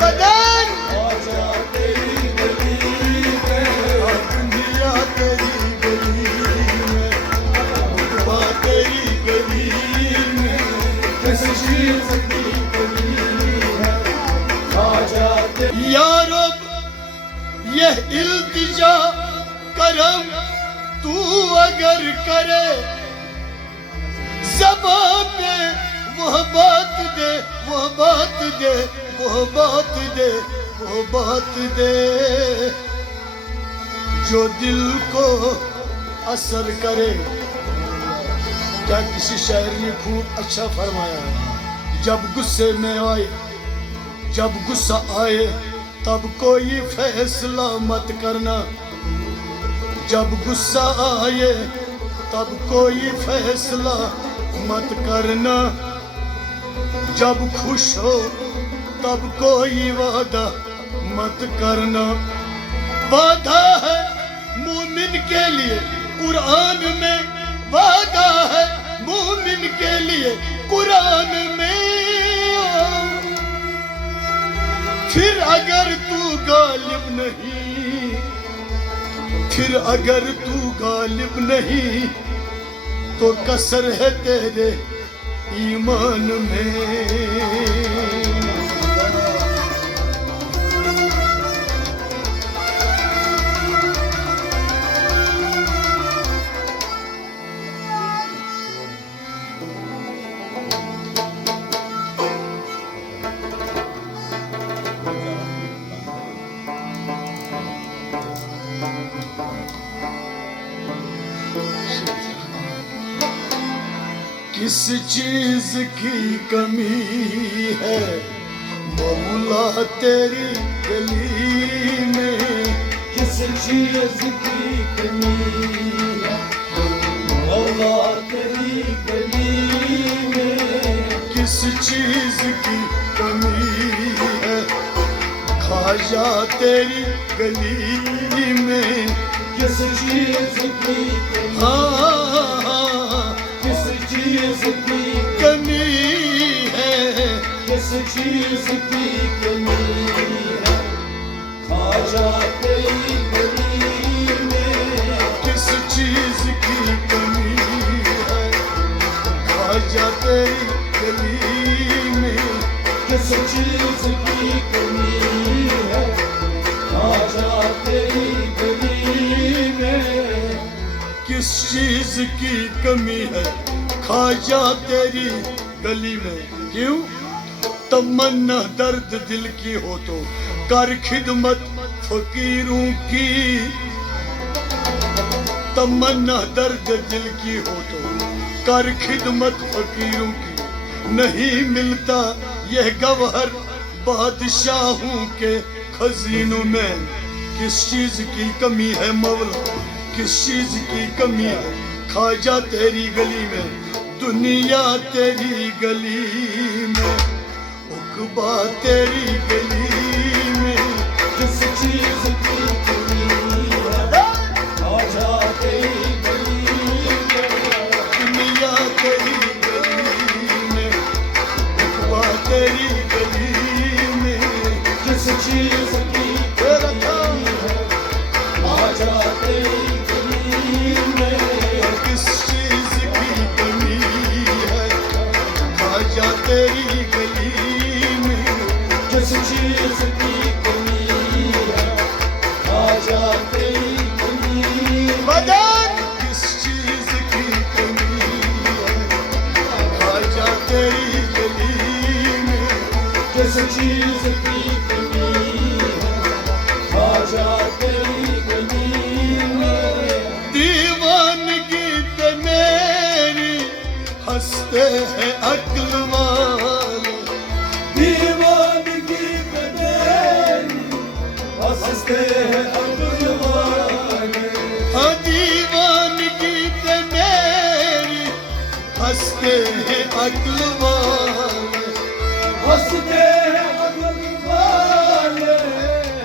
بدن خواجہ تیری گلی میں، دنیا تیری گلی میں، رقبہ تیری گلی میں، کس چیز کی کمی ہے خواجہ تیری یا رب یہ التجا کرم تو اگر کرے، زباں پہ وہ بات دے، وہ بات دے، وہ بات دے، وہ بات دے جو دل کو اثر کرے۔ کیا کسی شاعر نے خوب اچھا فرمایا ہے، جب غصے میں آئے، جب غصہ آئے تب کوئی فیصلہ مت کرنا، جب غصہ آئے تب کوئی فیصلہ مت کرنا، جب خوش ہو تب کوئی وعدہ مت کرنا۔ وعدہ ہے مومن کے لیے قرآن میں، وعدہ ہے مومن کے لیے قرآن میں، پھر اگر تو غالب نہیں، پھر اگر تو غالب نہیں تو کسر ہے تیرے ایمان میں۔ کس چیز کی کمی ہے مولا تیری گلی میں، کس چیز کی کمی ہے مولا تیری گلی میں، کس چیز کی کمی ہے خواجہ تیری گلی میں، کس چیز کی کمی ہاں کس چیز کی کمی ہے، کس چیز کی کمی ہے خواجہ تیری گلی میں، کس چیز کی کمی ہے خواجہ تیری گلی میں، کس چیز کی کمی ہے خواجہ تیری گلی میں، کس چیز کی کمی ہے خواجہ تیری گلی میں۔ کیوں؟ تمنا درد دل کی ہو تو کر خدمت فقیروں کی، تمنا درد دل کی ہو تو کر خدمت فقیروں کی، نہیں ملتا یہ گوہر بادشاہوں کے خزینوں میں، کس چیز کی کمی ہے مولا، کس چیز کی کمی ہے خواجہ تیری گلی میں، دنیا تیری گلی میں، عقبہ تیری گلی میں، کس چیز کی کمی ہے خواجہ تیری گلی میں، دنیا تیری گلی میں، عقبہ تیری گلی میں، کس چیز کی کمی ہے خواجہ تیری گلی میں، کس چیز کی کمی ہے خواجہ تیری گلی میں، کس چیز کی کمی ہے خواجہ تیری گلی میں، بدن کس چیز کی کمی ہے خواجہ تیری گلی میں، کس چیز کی کمی ہے خواجہ تیری گلی میں، دیوانگی پہ میری ہنستے ہیں عقل والے، دیوانگی پہ میری ہنستے ہیں عقل والے، ہاں دیوانگی پہ میری ہنستے ہیں عقل والے، ہنستے ہیں عقل والے،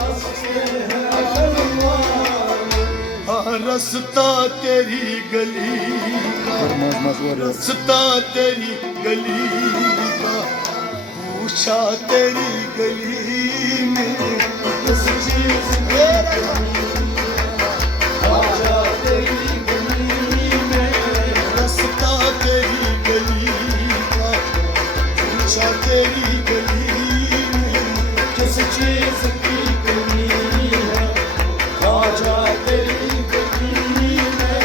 ہنستے ہیں عقل والے، ہاں رستہ تیری گلی کا، رستہ تیری گلی کا پوچھا تیری گلی میں کس چیز کی خواجہ تیری گلی میں رستہ تیری گلی کا پوچھا تیری گلی میں کس چیز کی کمی ہے خواجہ تیری گلی میں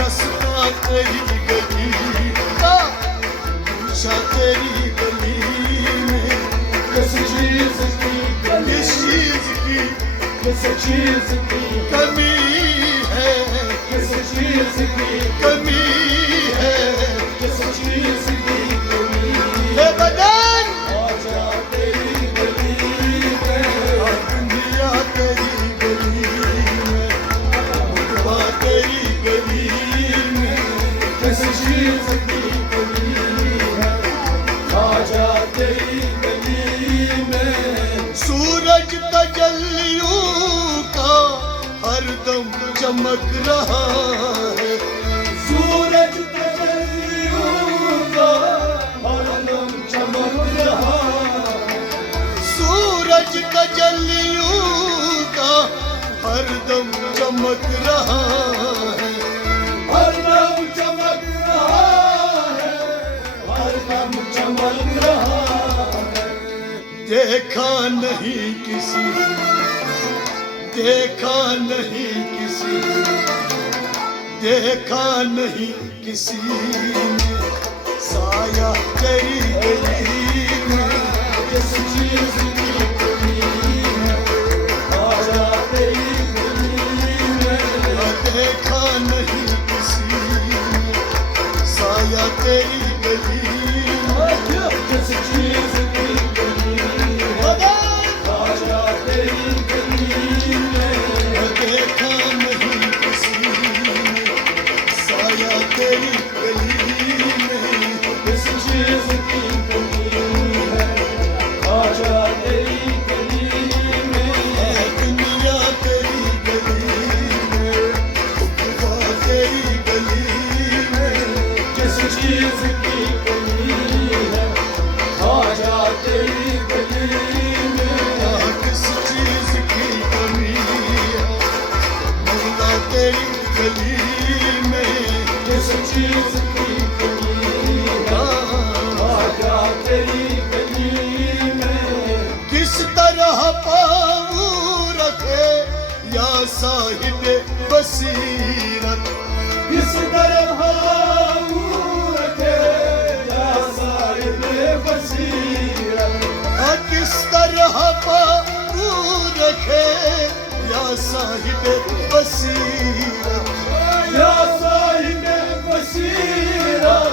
رستہ تیری گلی کا پوچھا تیری گلی میں کس چیز کی کمی کس چیز کی کس چیز کی کمی ہے کس چیز کی کمی ہے کس چیز کی کمی اے بدن خواجہ تیری گلی میں دنیا تیری گلی میں مقبا تیری گلی میں کس چیز کی کمی ہے خواجہ تیری گلی میں سورج تجلیوں کا ہر دم چمک رہا ہے سورج تجلیوں کا ہر دم چمک رہا سورج تجلیوں کا ہر دم چمک رہا ہے ہر دم چمک رہا ہے ہر دم چمک رہا ہے دیکھا نہیں کسی دیکھا نہیں کسی دیکھا نہیں کسی نے سایہ تیری گلی میں کس چیز کی کمی ہے خواجہ تیری گلی میں دیکھا نہیں کسی نے سایہ تیری گلی میں کس چیز کی کمی ہے خواجہ تیری گلی میں دیکھا نہیں کسی نے سایہ تیری گلی میں کس چیز کی کمی ہے خواجہ تیری گلی میں دنیا تیری گلی میں مقبا تیری گلی میں کس چیز کی کمی ہے خواجہ تیری گلی میں کس چیز کی کمی ہے مولا تیری گلی میں کس چیز کی کمی ہے خواجہ تیری گلی میں کس طرح پاؤں رکھے یا صاحب بصیرت کس طرح رکھے یا صاحب بصیرت کس طرح پاؤں رکھے یا صاحب بصیرت یا صاحب بصیرت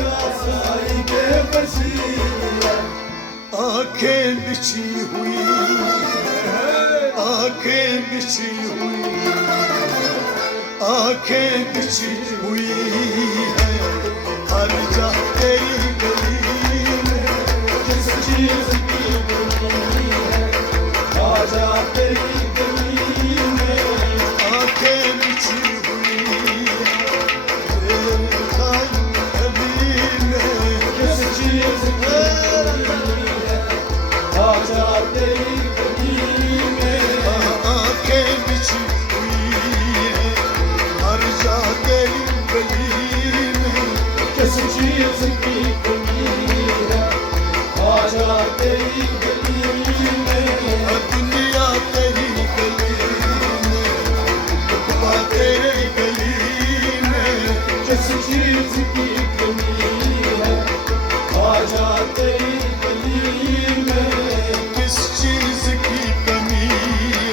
یا صاحب بصیرت آنکھیں بچھی ہوئی آنکھیں بچھی ہوئی آنکھیں بچھی ہوئی ہے ہر جا تیری گلی میں کس چیز کی کمی ہے خواجہ تیری گلی میں آنکھیں بچھی ہوئی دیکھا گلی میں کس چیز کی کمی ہے خواجہ تیری گلی میں آنکھیں بچھی ہوئی ہے ہر جا تیری گلی میں کس چیز کی کمی ہے خواجہ تیری گلی میں دنیا تیری گلی میں مقبا تیری گلی میں کس چیز کی کمی ہے خواجہ تیری گلی میں کس چیز کی کمی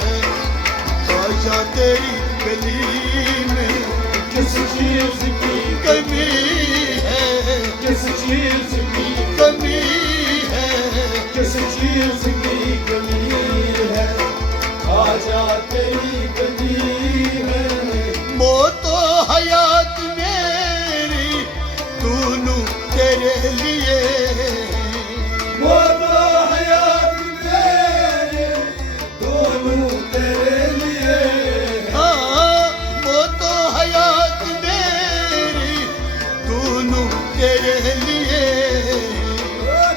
ہے خواجہ تیری گلی میں کس چیز کی کمی ہے کس چیز کی کمی ہے کس چیز کی کمی ہے خواجہ تیری گلی میں موت و حیات میری دونوں تیرے لیے وہ تو حیات میرے دونوں تیرے لیے ہاں موت و حیات میری دونوں تیرے لیے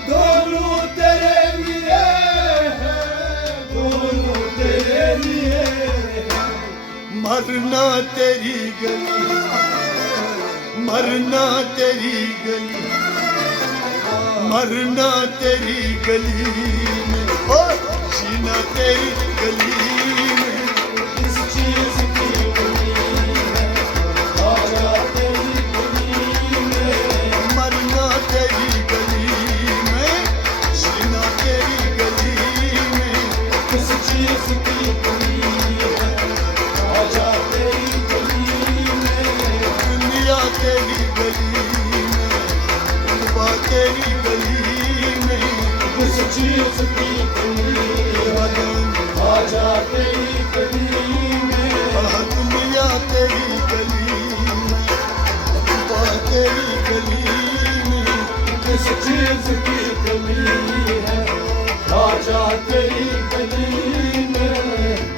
دونوں تیرے مرنا تیری گلی مرنا تیری گلی مرنا تیری گلی میں اور جینا تیری گلی میں کس چیز کی کمی ہے آجا تیری گلی میں مرنا تیری گلی میں جینا تیری گلی میں کس چیز کی کمی ہے آجا تیری گلی میں دنیا تیری گلی میں صبح تیری گلی میں کس چیز کی کمی ہے آجا تیری گلی میں دنیا تیری گلی میں صبح تیری گلی میں کس چیز کی کمی ہے آجا تیری گلی میں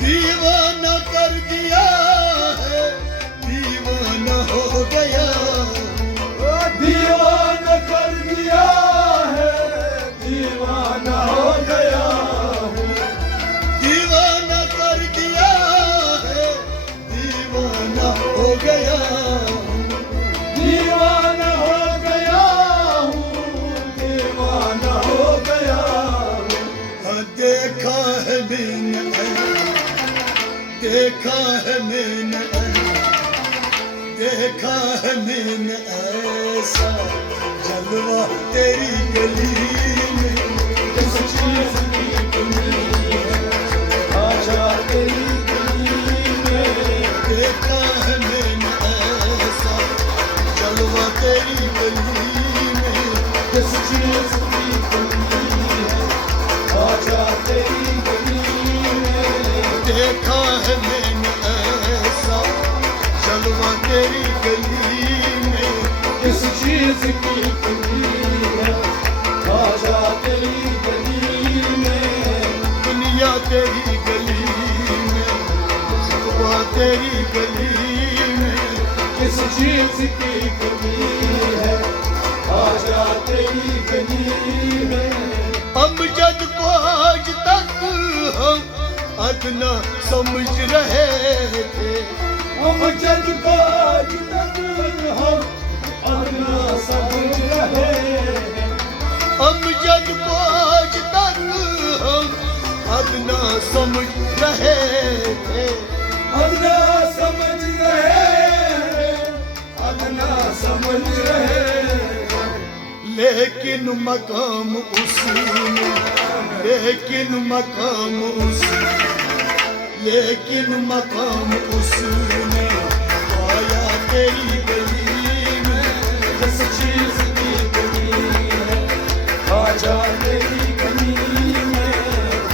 دیوانہ کر دیا ہے دیوانہ ہو گیا دیوانہ کر دیا ہے دیوانہ ہو گیا ہوں دیوانہ کر دیا ہے دیوانہ ہو گیا دیوانہ ہو گیا ہوں دیوانہ ہو گیا ہوں دیکھا ہے میں نے دیکھا ہے میں نے دیکھا ہے میں نے ایسا جلوہ تیری گلی میں کس چیز کی کمی ہے آجا تیری گلی میں دیکھا ہے میں نے ایسا جلوہ تیری گلی میں کس چیز کی کمی ہے آجا تیری گلی میں دیکھا ہے میں نے ایسا جلوہ تیری گلی میں کس چیز کی کمی ہے آجا تیری گلی میں دنیا تیری گلی میں صبح تیری گلی میں کس چیز کی کمی ہے آجا تیری گلی میں امجد کو آج تک ہم ادنا سمجھ رہے تھے ہم جد کو آج تک ہم اپنا سمجھ رہے ہیں امجد کو آج تک ہم ادنا سمجھ رہے تھے اپنا سمجھ رہے ہیں اپنا سمجھ رہے ہیں لیکن مقام اس نے لیکن مقام اس لیکن مقام اس نے پایا تیری گلی میں کس چیز کی کمی ہے آجا تیری گلی میں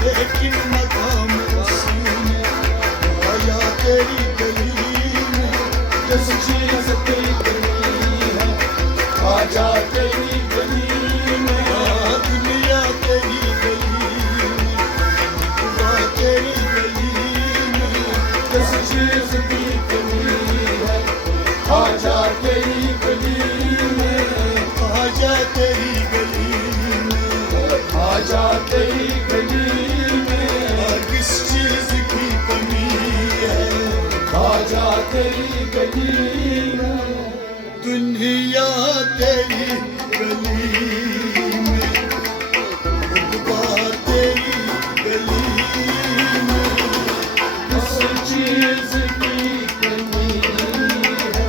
لیکن مقام اس نے پایا تیری گلی میں کس چیز کی کمی ہے آجا تیری گلی میں دنیا تیری گلی میں صبح تیری گلی میں کس چیز کی کمی ہے آجا تیری گلی میں آجا تیری گلی میں آجا تیری گلی میں کس چیز کی کمی ہے آجا تیری گلی میں دنیا تیری گلی میں صبح تیری گلی میں کس چیز کی کمی ہے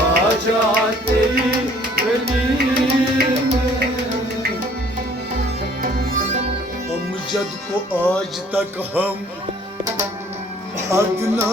آجا تیری گلی میں امجد کو آج تک ہم ادنا